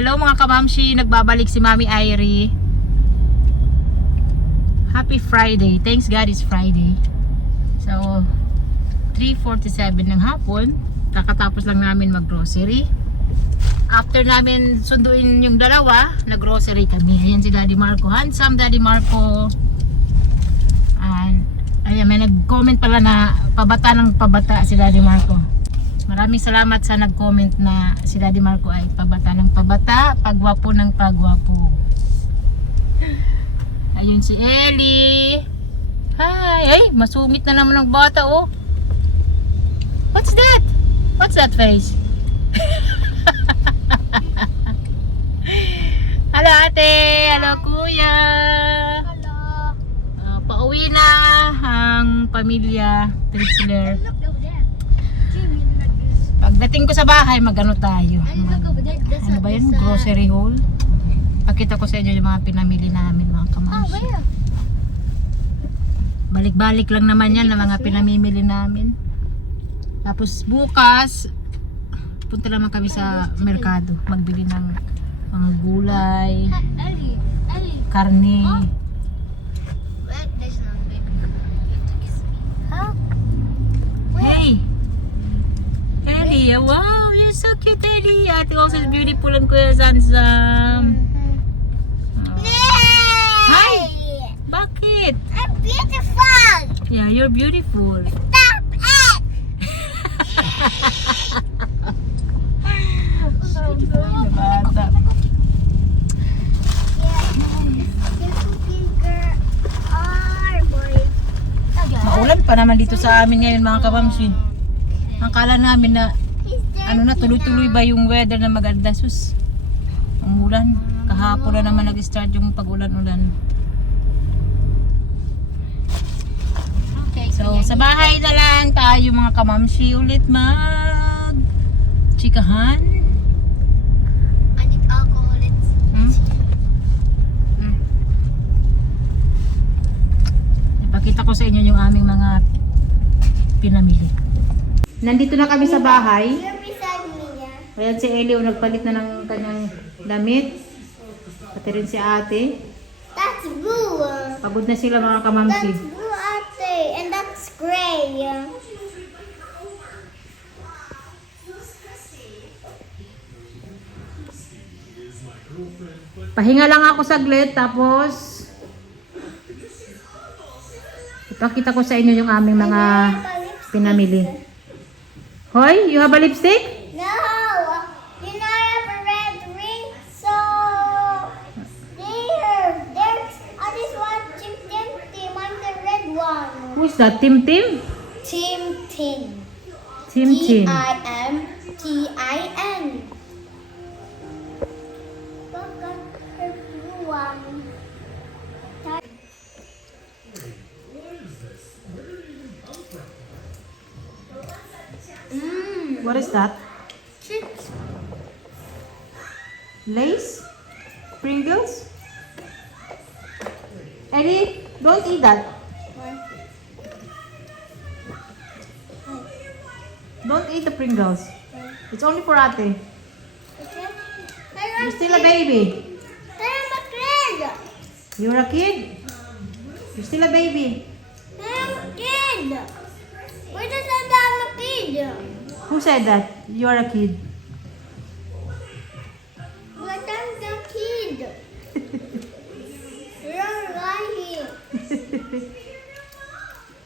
Hello mga kamamshi, nagbabalik si Mami Irie. Happy Friday. Thanks God it's Friday. So 3:47 ng hapon. Kakatapos lang namin mag-grocery. After namin sunduin yung dalawa, nag-grocery kami. Ayan si Daddy Marco. Handsome Daddy Marco. Ayan, may nag-comment pala na pabata ng pabata si Daddy Marco. Maraming salamat sa nag-comment na si Daddy Marco ay pabata ng pabata, pagwapo ng pagwapo. Ayun si Ellie. Hi! Ay, masungit na naman ng bata oh. What's that? What's that face? Hello ate! Hello kuya! Hello. Pauwi na ang pamilya Tritzler. Look over there. Jimmy, look this. Pagdating ko sa bahay, magano tayo. And look over there. That's Ano ba yun? Grocery haul. Pakita ko sa inyo yung mga pinamili namin mga Oh, kamamshi. where? Balik-balik lang naman yan ng mga pinamimili namin. Tapos bukas, punta naman kami sa merkado. Magbili ng mga gulay, Ellie. Ellie. karne. Wait, there's no baby. You have to kiss me. Huh? Hey! Ellie, wow! You're so cute, Ellie! Ate also is beautiful and Kuya Zansam. Hi! Bakit? I'm beautiful. Yeah, you're beautiful. Stop it. Bata. Maulan pa naman dito sa amin ngayon mga kabamsin. Akala namin na ano na tuloy-tuloy ba yung weather na maganda sus. Ang ulan. Kahapon na naman nag-start yung pag-ulan-ulan. So sa bahay na lang tayo mga kamamsi ulit mag chikahan. I need alcohol. Ipakita ko sa inyo yung aming mga pinamili. Nandito na kami sa bahay. You're beside me, yeah? Ayan si Elio, nagpalit na ng kanyang damit. Pati rin si ate. That's blue. Pagod na sila mga kamamsi. That's blue, ate. And that's gray. Pahinga lang ako saglit, tapos ipakita ko sa inyo yung aming mga pinamili. Hoy, you have a lipstick? No, you know I have a red ring, so there's I just want Tim Tim Tim. I'm the red one. Who is that? Tim Tim? Tim Tim. Tim Tim. Timtin. Look at her blue one. What is that? Chips. Lace? Pringles? Eddie, don't eat that. Don't eat the Pringles. It's only for ate. You're still a baby. I'm a kid. You're a kid? You're still a baby. I'm a kid. Where does that I'm a kid? Who said that? You're a kid. But I'm the kid. You're lying.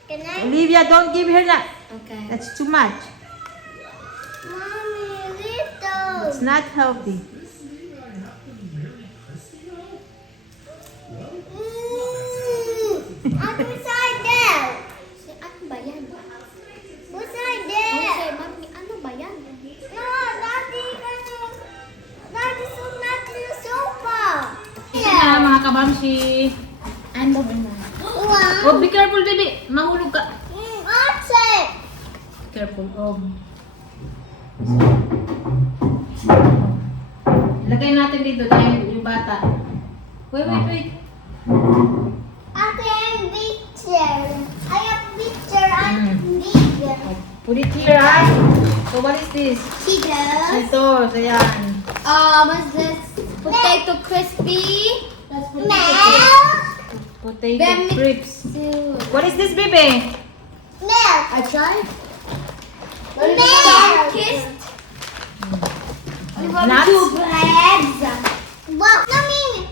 Can I? Olivia, don't give her that. Okay. That's too much. Mommy, little. It's not healthy. Ano beside there? Ano ba yan? Beside there. Mami, ano ba yan? No, Daddy, Daddy, so not in the sofa. Yeah, mga kabamsi. Ano ba yan? Wow. Oh, be careful, baby. Mahulog ka. Ate. Careful. Oh. Lagay natin dito dahil yung bata. Wait. Ate, I'm picture. I have picture. I'm Mm. big. Put it here, ha? So what is this? Cheetos. Ito, so yan. What's this? Potato crispy. That's Milk. Potato crisps. What is this, baby? Milk. I tried. Milk. Kissed. Nuts? Two breads. What? Mommy,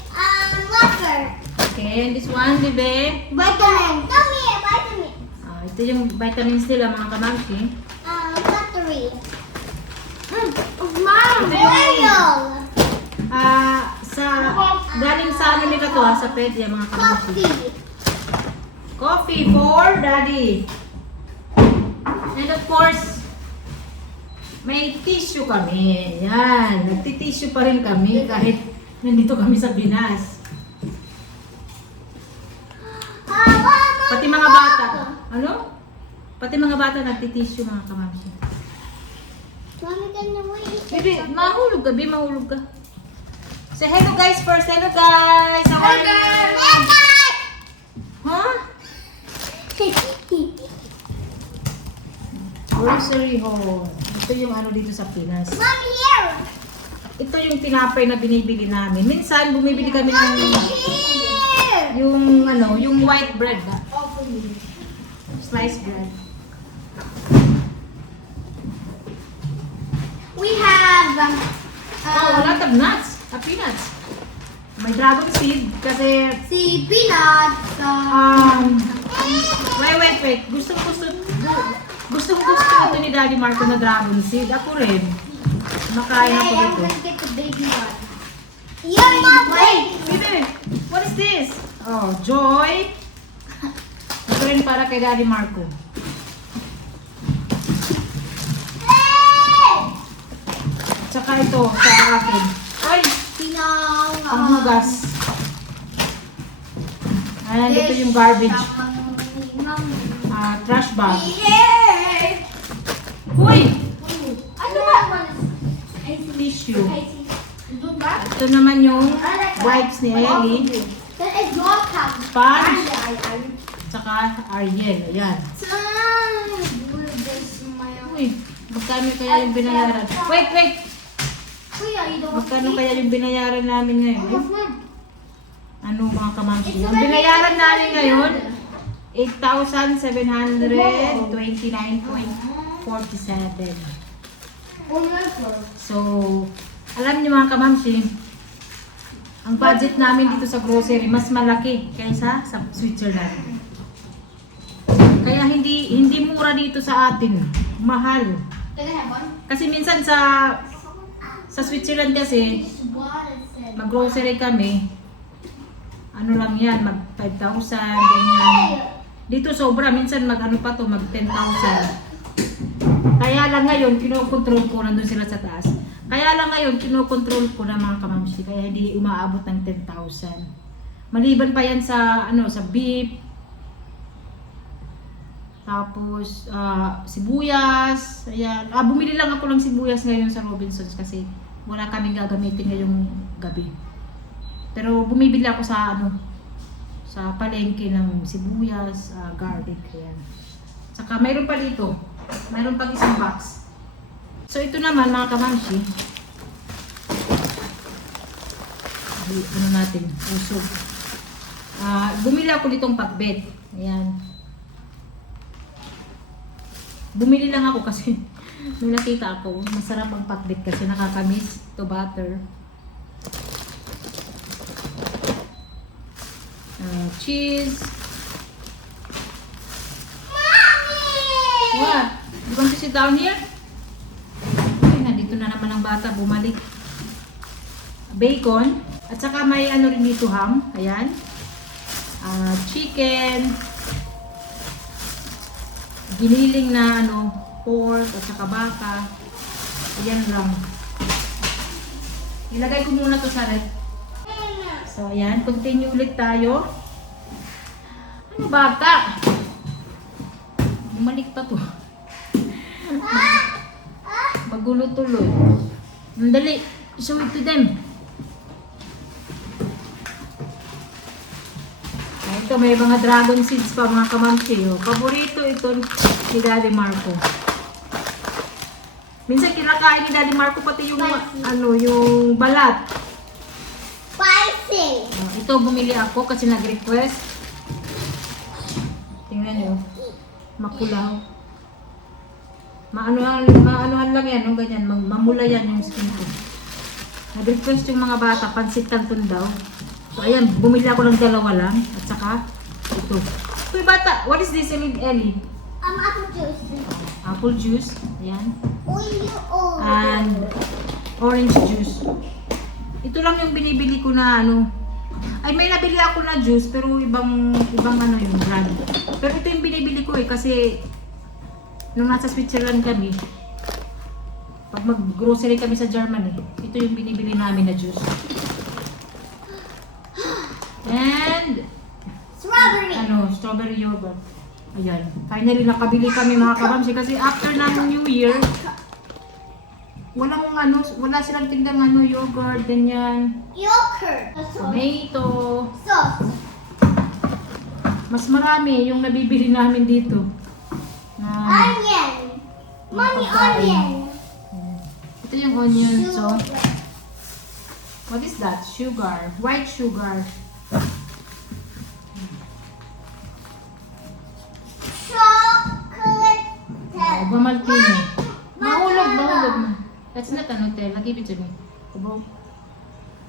water. Okay, and this one, baby. Vitamin. Mommy, vitamin. Ito yung vitamins nila, mga kamamsi. Battery. Mom, Ito yung- oil. Galing sa ano nila to, sa pedya, mga kamamsi. Coffee. Coffee for daddy. And of course, may tissue kami. Yan. Nagtitissue pa rin kami kahit nandito kami sa Pinas. Pati mga bata. Ano? Pati mga bata nagtitissue, mga kamamsi. Mommy, can you wait? Baby, mahulog ka, baby, mahulog ka. Say hello guys first. Hello guys. How are you? Huh? Grocery haul. Ito yung ano dito sa Pinas. Mommy, here. Ito yung tinapay na binibili namin. Minsan bumibili kami ng Here. yung white bread ba? Sliced bread. We have Oh, a lot of nuts. Peanuts. May dragon seed kasi si peanuts. wait. Gusto ito ni Daddy Marco na dragon seed. Ako rin. Makain ako I'm dito. gonna get the baby one. You're not wait. Baby, what is this? Oh, Joy. Ito rin para kay Daddy Marco. Tsaka ito sa akin. Ay, ang hugas. Ayan, dito yung garbage. Trash bag. Uy! Ano ba? Tissue. Ito naman yung wipes ni Ellie. That is your cup. Sponge. Tsaka Ariel. Ayan. Uy, magkano kaya yung binayaran? Wait! Magkano kaya yung binayaran namin ngayon? Ano mga kamangkin? Ang binayaran namin ngayon, 8,729.47. So, alam niyo mga kamamsi, ang budget namin dito sa grocery mas malaki kaysa sa Switzerland. Kaya hindi mura dito sa atin, mahal. Kasi minsan sa Switzerland kasi mag-grocery kami, ano lang yan, mag 5,000, ganyan. Dito sobra, minsan mag ano pa to, mag 10,000. Kaya lang ngayon, kinokontrol ko, nandun sila sa taas. Kaya lang ngayon, kinokontrol ko na mga kamamsi, kaya hindi umaabot ng 10,000. Maliban pa yan sa, sa beef, tapos, sibuyas, ayan. Bumili lang ako ng sibuyas ngayon sa Robinsons kasi wala kaming gagamitin ngayong gabi. Pero bumibili ako sa sa palengke ng sibuyas, garlic, ayan. Saka mayroon pa dito. Mayroon pang isang box. So ito naman mga kamamsi. Ano natin? Usog. Bumili ako ditong pakbet. Ayan. Bumili lang ako kasi may nakita ako. Masarap ang pakbet kasi nakakamis to butter. Cheese. What? You want to sit down here? Ay, nandito na naman ang bata, bumalik. Bacon. At saka may rin dito, ham. Ayan. Chicken. Giniling na pork at saka baka. Ayan lang. Ilagay ko muna to sa ref. So, ayan. Continue ulit tayo. Ano bata? Bumalik pa to. Magulo tuloy. Dali. Show it to them. Ito, may mga dragon seeds pa mga kamamsi. Paborito ito ni Daddy Marco. Minsan kinakain ni Daddy Marco pati yung yung balat. thing. Ito, bumili ako kasi nag-request. Tingnan nyo. Makulaw. Maanuhan lang yan, no? Ganyan. Mamula yan yung skin ko. Nag-request yung mga bata, pansit canton daw. So, ayan, bumili ako ng dalawa lang. At saka, ito. Uy, bata, what is this, Ellie? Apple juice. Apple juice. Ayan. Oh. And orange juice. Ito lang yung binibili ko na ano. Ay, may nabili ako na juice, pero ibang ano yung brand. Pero ito yung binibili ko kasi nung nasa Switzerland kami, pag mag-grocery kami sa Germany, ito yung binibili namin na juice. And strawberry yogurt. Ayan. Finally, nakabili kami mga kabamsi kasi after ng New Year, wala silang tindang yogurt, ganyan. Yogurt. Tomato. Sauce. Mas marami yung nabibili namin dito. Onion. Mommy, pagkain. onion. Ito yung onion. So, what is that? Sugar. White sugar. Chocolate. Bumaltini. Mahulog. That's not a Nutella. Give it to me.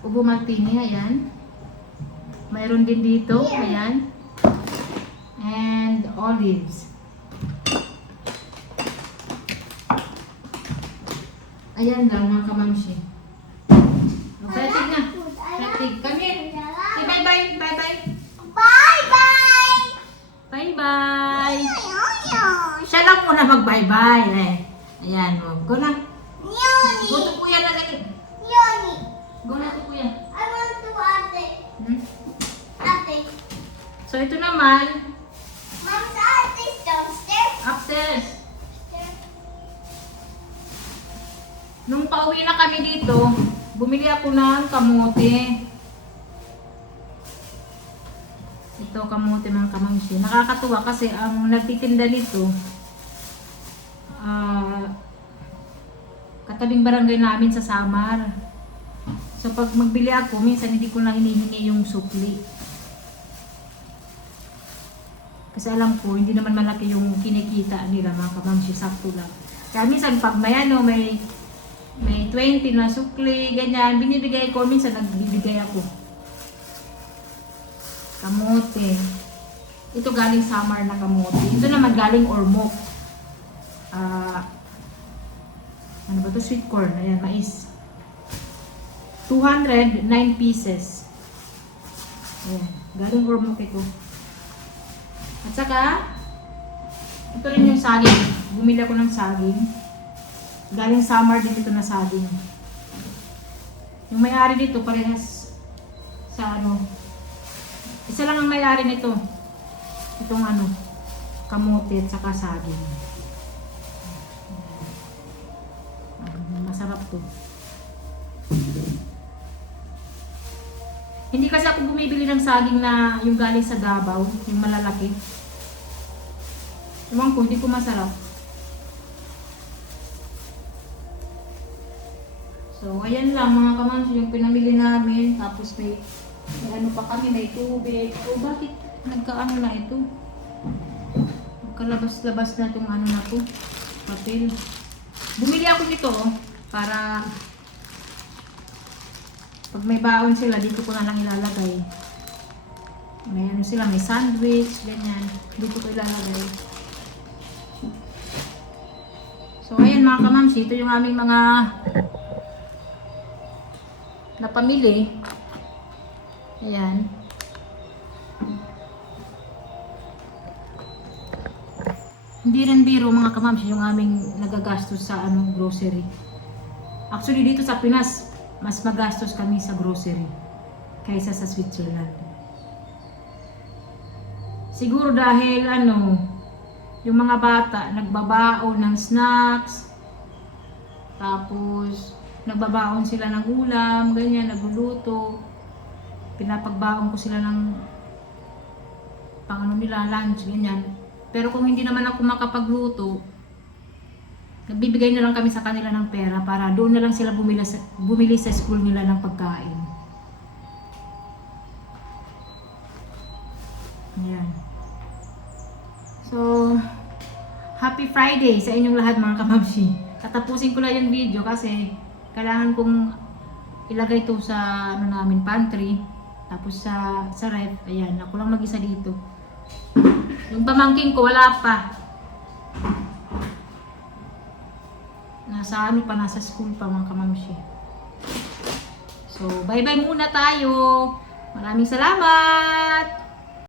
Ubo martini. Ayan. Mayroon din dito. Ayan. And olives. Ayan lang mga kamamsi. Fetig na. Fetig. Come here. Say bye-bye. Bye-bye. Bye-bye. Bye-bye. Siya lang muna mag-bye-bye. Ayan. Go na. Yoni. Go to kuya na lagi. Yoni. Go na to kuya. I want to ate. Hmm? Ate. So ito naman. Mom's ate's downstairs. Upstairs. Nung pauwi na kami dito, bumili ako ng kamote. Ito kamote mga kamangsi. Nakakatuwa kasi ang nagtitinda nito, katabing barangay namin sa Samar. So pag magbili ako, minsan hindi ko na hinihingi yung sukli. Kasi alam ko, hindi naman malaki yung kinikita nila mga kamangsi, sakto lang. Kaya minsan pag may 20 na sukli, ganyan, binibigay ko, minsan nagbibigay ako. Kamote. Ito galing Samar na kamote. Ito naman galing Ormoc. Ano ba ito? Sweet corn. Ayan, mais. 209 pieces. Ayan, galing Ormoc ito. At saka, ito rin yung saging. Bumili ako ng saging. Galing Samar din ito na saging. Yung may-ari dito parehas sa isa lang ang may-ari nito. Itong kamote at saka saging. Masarap to. Hindi kasi ako bumibili ng saging na yung galing sa Davao, yung malalaki. Ewan ko, hindi ko masarap. So, ayan lang mga kamamsi yung pinamili namin. Tapos may ano pa kami, may tubig. O bakit nagkaano na ito? Magkalabas-labas na itong na to. Papel. Bumili ako nito para pag may baon sila, dito ko na lang ilalagay. May sila, may sandwich, ganyan. Dito ko ilalagay. So, ayan mga kamamsi, ito yung aming mga napamili. Ayan. Hindi rin biro mga kamamsi yung aming nagagastos sa grocery. Actually dito sa Pinas, mas magastos kami sa grocery kaysa sa Switzerland. Siguro dahil yung mga bata nagbabaon ng snacks, tapos nagbabaon sila ng ulam, ganyan, nagluluto. Pinapagbaon ko sila ng nila, lunch, ganyan. Pero kung hindi naman ako makapagluto, nagbibigay na lang kami sa kanila ng pera para doon na lang sila bumili sa school nila ng pagkain. So, happy Friday sa inyong lahat mga kamamsi. Tatapusin ko lang yung video kasi kailangan kong ilagay to sa ano namin pantry. Tapos sa ref, ayan, ako lang mag-isa dito. Yung pamangkin ko wala pa. Nasa ano pa, nasa school pa mga kamamsi. So, bye-bye muna tayo. Maraming salamat!